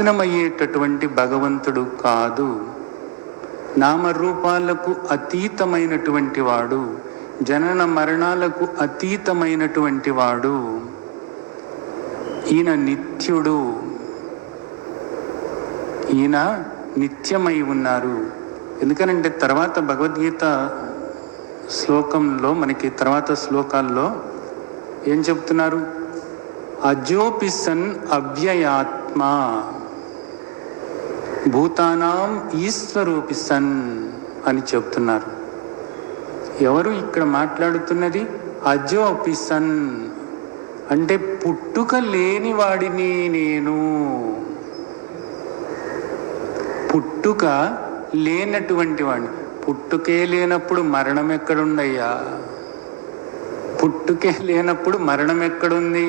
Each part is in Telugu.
నాశనమయ్యేటటువంటి భగవంతుడు కాదు. నామరూపాలకు అతీతమైనటువంటి వాడు, జనన మరణాలకు అతీతమైనటువంటి వాడు. ఈయన నిత్యుడు, ఈయన నిత్యమై ఉన్నారు. ఎందుకనంటే తర్వాత భగవద్గీత శ్లోకంలో, మనకి తర్వాత శ్లోకాల్లో ఏం చెప్తున్నారు? అజోపి సన్ అవ్యయాత్మ భూతానాం ఈశ్వరోపి సన్ అని చెప్తున్నారు. ఎవరు ఇక్కడ మాట్లాడుతున్నది? అజోపి సన్ అంటే పుట్టుక లేని వాడిని నేను, పుట్టుక లేనటువంటి వాడిని. పుట్టుకే లేనప్పుడు మరణం ఎక్కడుందయ్యా? పుట్టుకే లేనప్పుడు మరణం ఎక్కడుంది?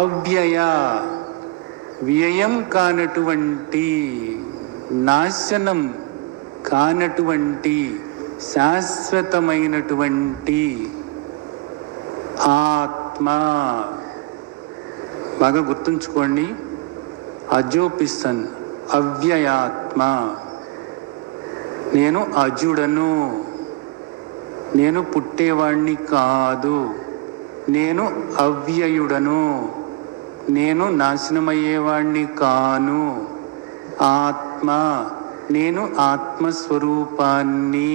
అవ్యయ, వ్యయం కానటువంటి, నాశనం కానటువంటి, శాశ్వతమైనటువంటి ఆత్మ. బాగా గుర్తుంచుకోండి. అజోపిసన్, అవ్యయాత్మ. నేను అజుడను, నేను పుట్టేవాణ్ణి కాదు, నేను అవ్యయుడను, నేను నాశనమయ్యేవాణ్ణి కాను. ఆత్మ, నేను ఆత్మస్వరూపాన్ని.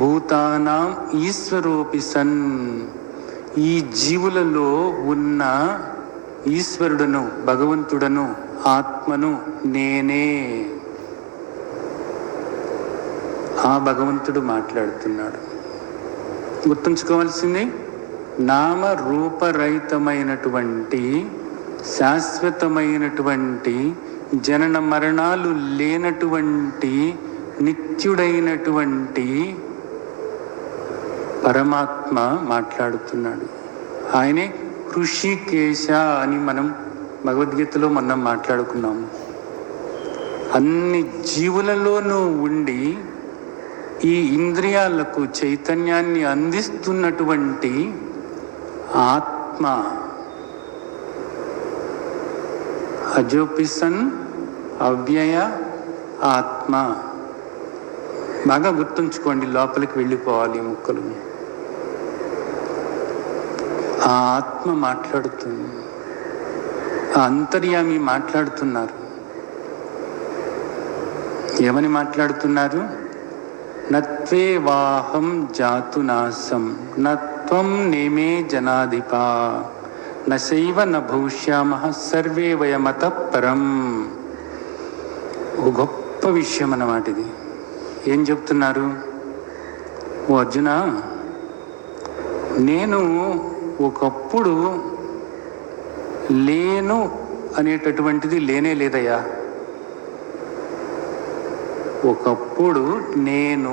భూతానాం ఈశ్వరోపి సన్, ఈ జీవులలో ఉన్న ఈశ్వరుడను, భగవంతుడను, ఆత్మను నేనే. ఆ భగవంతుడు మాట్లాడుతున్నాడు. గుర్తుంచుకోవాల్సింది, నామ రూపరహితమైనటువంటి, శాశ్వతమైనటువంటి, జనన మరణాలు లేనటువంటి, నిత్యుడైనటువంటి పరమాత్మ మాట్లాడుతున్నాడు. ఆయనే హృషికేశ అని మనం భగవద్గీతలో మనం మాట్లాడుకున్నాము. అన్ని జీవులలోనూ ఉండి ఈ ఇంద్రియాలకు చైతన్యాన్ని అందిస్తున్నటువంటి ఆత్మ. అజోపిసన్, అవ్యయ ఆత్మ. బాగా గుర్తుంచుకోండి, లోపలికి వెళ్ళిపోవాలి ముక్కలు. ఆ ఆత్మ మాట్లాడుతుంది, ఆ అంతర్యామి మాట్లాడుతున్నారు. ఏమని మాట్లాడుతున్నారు? నత్వే వాహం జాతునాసం నత్వం నేమే జనాధిపా నశైవ న భవిష్యామః సర్వే వయమతః పరం. ఓ గొప్ప విషయం అన్నమాట ఇది. ఏం చెప్తున్నారు? ఓ అర్జున, నేను ఒకప్పుడు లేను అనేటటువంటిది లేనే లేదయ్యా. ఒకప్పుడు నేను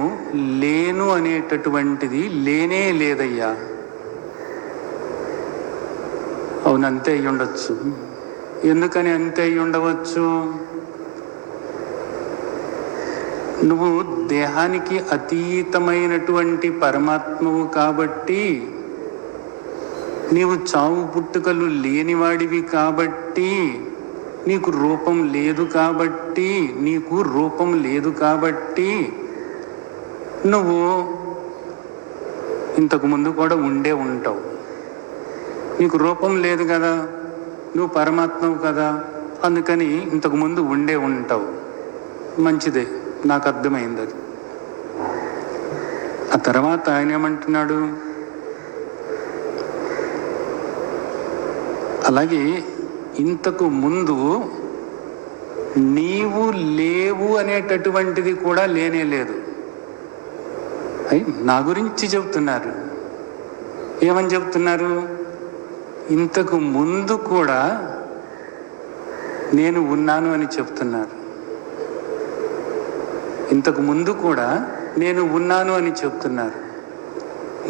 లేను అనేటటువంటిది లేనే లేదయ్యా. అవును, అంతే అయి ఉండొచ్చు. ఎందుకని అంతే అయి ఉండవచ్చు? నువ్వు దేహానికి అతీతమైనటువంటి పరమాత్మవు కాబట్టి, నీవు చావు పుట్టుకలు లేనివాడివి కాబట్టి, నీకు రూపం లేదు కాబట్టి, నీకు రూపం లేదు కాబట్టి నువ్వు ఇంతకు ముందు కూడా ఉండే ఉంటావు. నీకు రూపం లేదు కదా, నువ్వు పరమాత్మవు కదా, అందుకని ఇంతకు ముందు ఉండే ఉంటావు. మంచిదే, నాకు అర్థమైంది అది. ఆ తర్వాత ఆయన ఏమంటున్నాడు? అలాగే ఇంతకు ముందు నీవు లేవు అనేటటువంటిది కూడా లేనే లేదు. నా గురించి చెబుతున్నారు. ఏమని చెబుతున్నారు? ఇంతకు ముందు కూడా నేను ఉన్నాను అని చెప్తున్నారు. ఇంతకు ముందు కూడా నేను ఉన్నాను అని చెప్తున్నారు.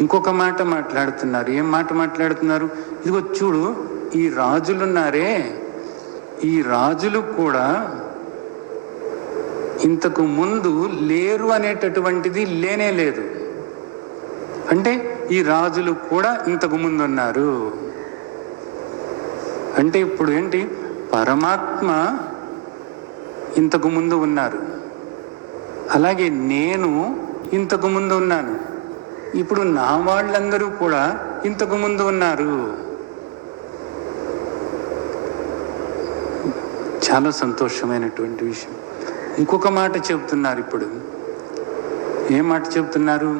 ఇంకొక మాట మాట్లాడుతున్నారు. ఏం మాట మాట్లాడుతున్నారు? ఇదిగో చూడు, ఈ రాజులున్నారే, ఈ రాజులు కూడా ఇంతకు ముందు లేరు అనేటటువంటిది లేనే లేదు. అంటే ఈ రాజులు కూడా ఇంతకు ముందు ఉన్నారు. అంటే ఇప్పుడు ఏంటి, పరమాత్మ ఇంతకు ముందు ఉన్నారు, అలాగే నేను ఇంతకు ముందు ఉన్నాను, ఇప్పుడు నా వాళ్ళందరూ కూడా ఇంతకు ముందు ఉన్నారు. చాలా సంతోషమైనటువంటి విషయం. ఇంకొక మాట చెబుతున్నారు ఇప్పుడు. ఏం మాట చెబుతున్నారు?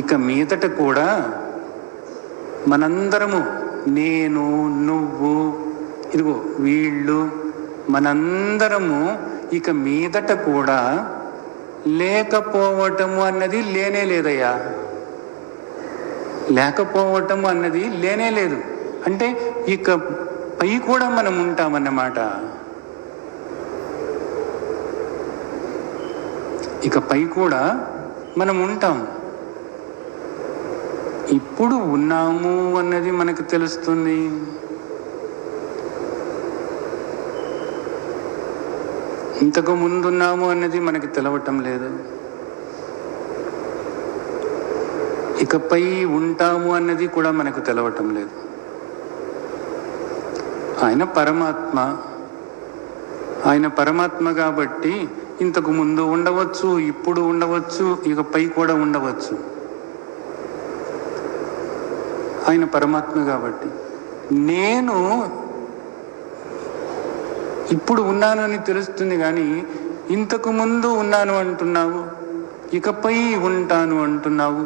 ఇక మీదట కూడా మనందరము, నేను, నువ్వు, ఇదిగో వీళ్ళు, మనందరము ఇక మీదట కూడా లేకపోవటము అన్నది లేనే లేదయ్యా. లేకపోవటము అన్నది లేనే లేదు. అంటే ఇక పై కూడా మనం ఉంటామన్నమాట. ఇక పై కూడా మనం ఉంటాం. ఇప్పుడు ఉన్నాము అన్నది మనకు తెలుస్తుంది. ఇంతకు ముందున్నాము అన్నది మనకి తెలవటం లేదు. ఇకపై ఉంటాము అన్నది కూడా మనకు తెలవటం లేదు. ఆయన పరమాత్మ. ఆయన పరమాత్మ కాబట్టి ఇంతకు ముందు ఉండవచ్చు, ఇప్పుడు ఉండవచ్చు, ఇకపై కూడా ఉండవచ్చు. ఆయన పరమాత్మ కాబట్టి. నేను ఇప్పుడు ఉన్నాను అని తెలుస్తుంది, కానీ ఇంతకు ముందు ఉన్నాను అంటున్నావు, ఇకపై ఉంటాను అంటున్నావు.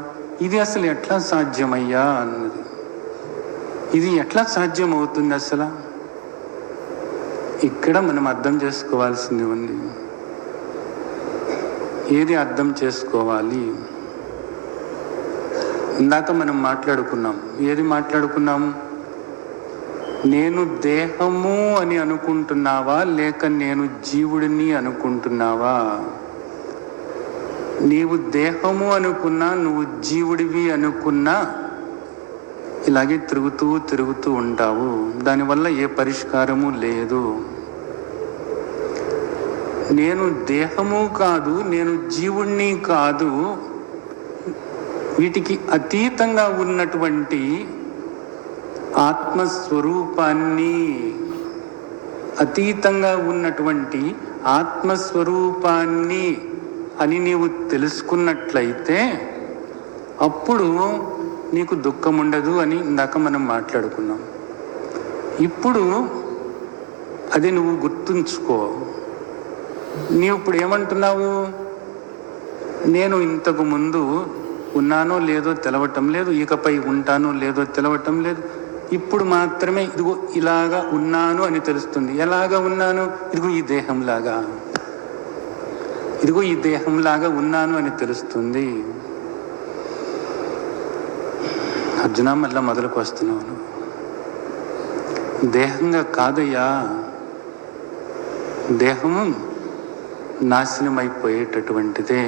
ఇది అసలు ఎట్లా సాధ్యమయ్యా అన్నది. ఇది ఎట్లా సాధ్యం అవుతుంది అసలు? ఇక్కడ మనం అర్థం చేసుకోవాల్సింది ఉంది. ఏది అర్థం చేసుకోవాలి? ఇందాక మనం మాట్లాడుకున్నాం. ఏది మాట్లాడుకున్నాము? నేను దేహము అని అనుకుంటున్నావా, లేక నేను జీవుడిని అనుకుంటున్నావా? నీవు దేహము అనుకున్నా, నువ్వు జీవుడివి అనుకున్నా ఇలాగే తిరుగుతూ ఉంటావు. దానివల్ల ఏ పరిష్కారము లేదు. నేను దేహము కాదు, నేను జీవుణ్ణి కాదు, వీటికి అతీతంగా ఉన్నటువంటి ఆత్మస్వరూపాన్ని, అతీతంగా ఉన్నటువంటి ఆత్మస్వరూపాన్ని అని నీవు తెలుసుకున్నట్లయితే అప్పుడు నీకు దుఃఖం ఉండదు అని ఇందాక మనం మాట్లాడుకున్నాం. ఇప్పుడు అది నువ్వు గుర్తుంచుకో. నీవు ఇప్పుడు ఏమంటున్నావు? నేను ఇంతకు ముందు ఉన్నానో లేదో తెలవటం లేదు, ఇకపై ఉంటానో లేదో తెలవటం లేదు, ఇప్పుడు మాత్రమే ఇదిగో ఇలాగా ఉన్నాను అని తెలుస్తుంది. ఎలాగా ఉన్నాను? ఇదిగో ఈ దేహంలాగా, ఇదిగో ఈ దేహంలాగా ఉన్నాను అని తెలుస్తుంది. అర్జున, మళ్ళా మొదలుకు వస్తున్నాను. దేహంగా కాదయ్యా, దేహము నాశనమైపోయేటటువంటిదే.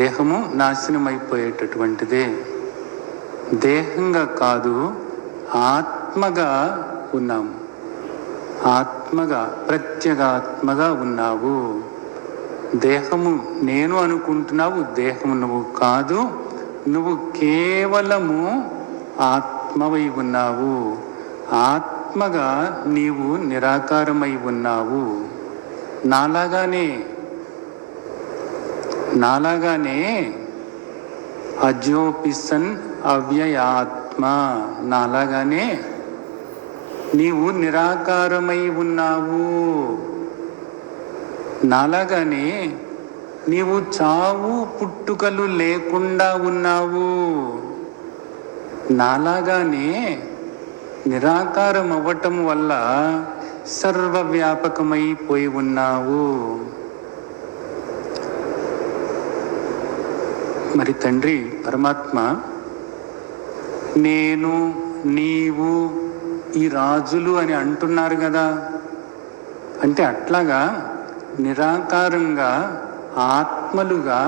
దేహము నాశనమైపోయేటటువంటిదే. దేహంగా కాదు, ఆత్మగా ఉన్నాము. ఆత్మగా, ప్రత్యేగాత్మగా ఉన్నావు. దేహము నేను అనుకుంటున్నావు, దేహము నువ్వు కాదు. నువ్వు కేవలము ఆత్మవై ఉన్నావు. ఆత్మగా నీవు నిరాకారమై ఉన్నావు. నాలాగానే అజోపిసన్ అవ్యయాత్మ, నాలాగానే నీవు నిరాకారమై ఉన్నావు. నాలాగానే నీవు చావు పుట్టుకలు లేకుండా ఉన్నావు. నాలాగానే నిరాకారం అవ్వటం వల్ల సర్వవ్యాపకమైపోయి ఉన్నావు. మరి తండ్రి పరమాత్మ, నేను, నీవు, ఈ రాజులు అని అంటున్నారు కదా, అంటే అట్లాగా నిరాకారంగా ఆత్మలుగా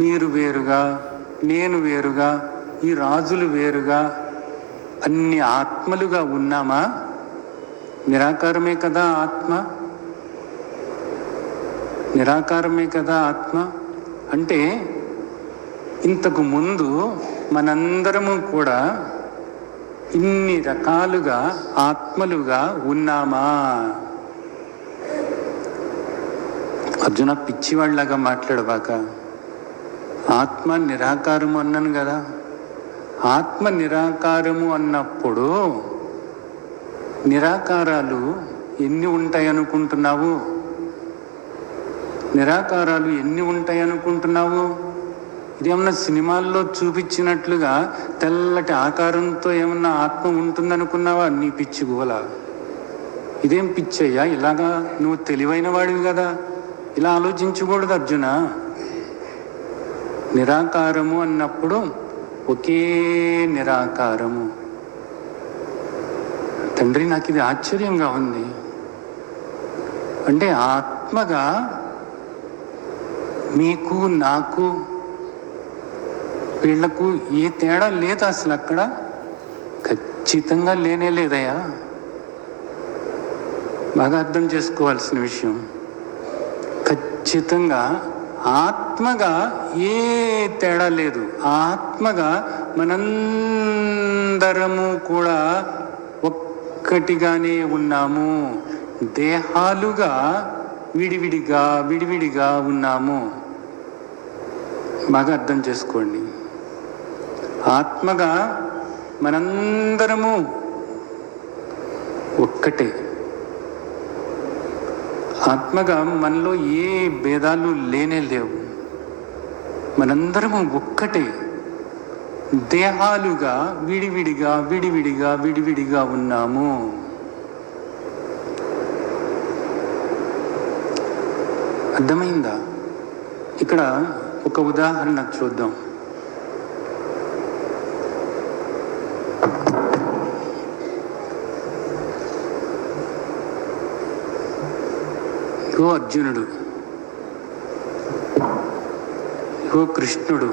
మీరు వేరుగా, నేను వేరుగా, ఈ రాజులు వేరుగా, అన్ని ఆత్మలుగా ఉన్నామా? నిరాకారమే కదా ఆత్మ, నిరాకారమే కదా ఆత్మ. అంటే ఇంతకు ముందు మనందరము కూడా ఇన్ని రకాలుగా ఆత్మలుగా ఉన్నామా? అర్జున, పిచ్చివాళ్ళలాగా మాట్లాడబాక. ఆత్మ నిరాకారము అన్నాను కదా. ఆత్మ నిరాకారము అన్నప్పుడు నిరాకారాలు ఎన్ని ఉంటాయి అనుకుంటున్నావు? నిరాకారాలు ఎన్ని ఉంటాయి అనుకుంటున్నావు? ఇదేమన్నా సినిమాల్లో చూపించినట్లుగా తెల్లటి ఆకారంతో ఏమన్నా ఆత్మ ఉంటుందనుకున్నావా? నీ పిచ్చి గోల. ఇదేం పిచ్చయ్యా? ఇలాగా నువ్వు తెలివైన వాడివి కదా, ఇలా ఆలోచించకూడదు అర్జున. నిరాకారము అన్నప్పుడు ఒకే నిరాకారము. తండ్రి, నాకు ఇది ఆశ్చర్యంగా ఉంది. అంటే ఆత్మగా మీకు నాకు వీళ్లకు ఏ తేడా లేదు అసలు. అక్కడ ఖచ్చితంగా లేనే లేదయ్యా. బాగా అర్థం చేసుకోవాల్సిన విషయం. ఖచ్చితంగా ఆత్మగా ఏ తేడా లేదు. ఆత్మగా మనందరము కూడా ఒక్కటిగానే ఉన్నాము. దేహాలుగా విడివిడిగా ఉన్నాము. బాగా అర్థం చేసుకోండి. ఆత్మగా మనందరము ఒక్కటే. ఆత్మగా మనలో ఏ భేదాలు లేనే లేవు. మనందరము ఒక్కటే. దేహాలుగా విడివిడిగా ఉన్నాము. అర్థమైందా? ఇక్కడ ఒక ఉదాహరణ చూద్దాం. ఇగో అర్జునుడు, ఇగో కృష్ణుడు,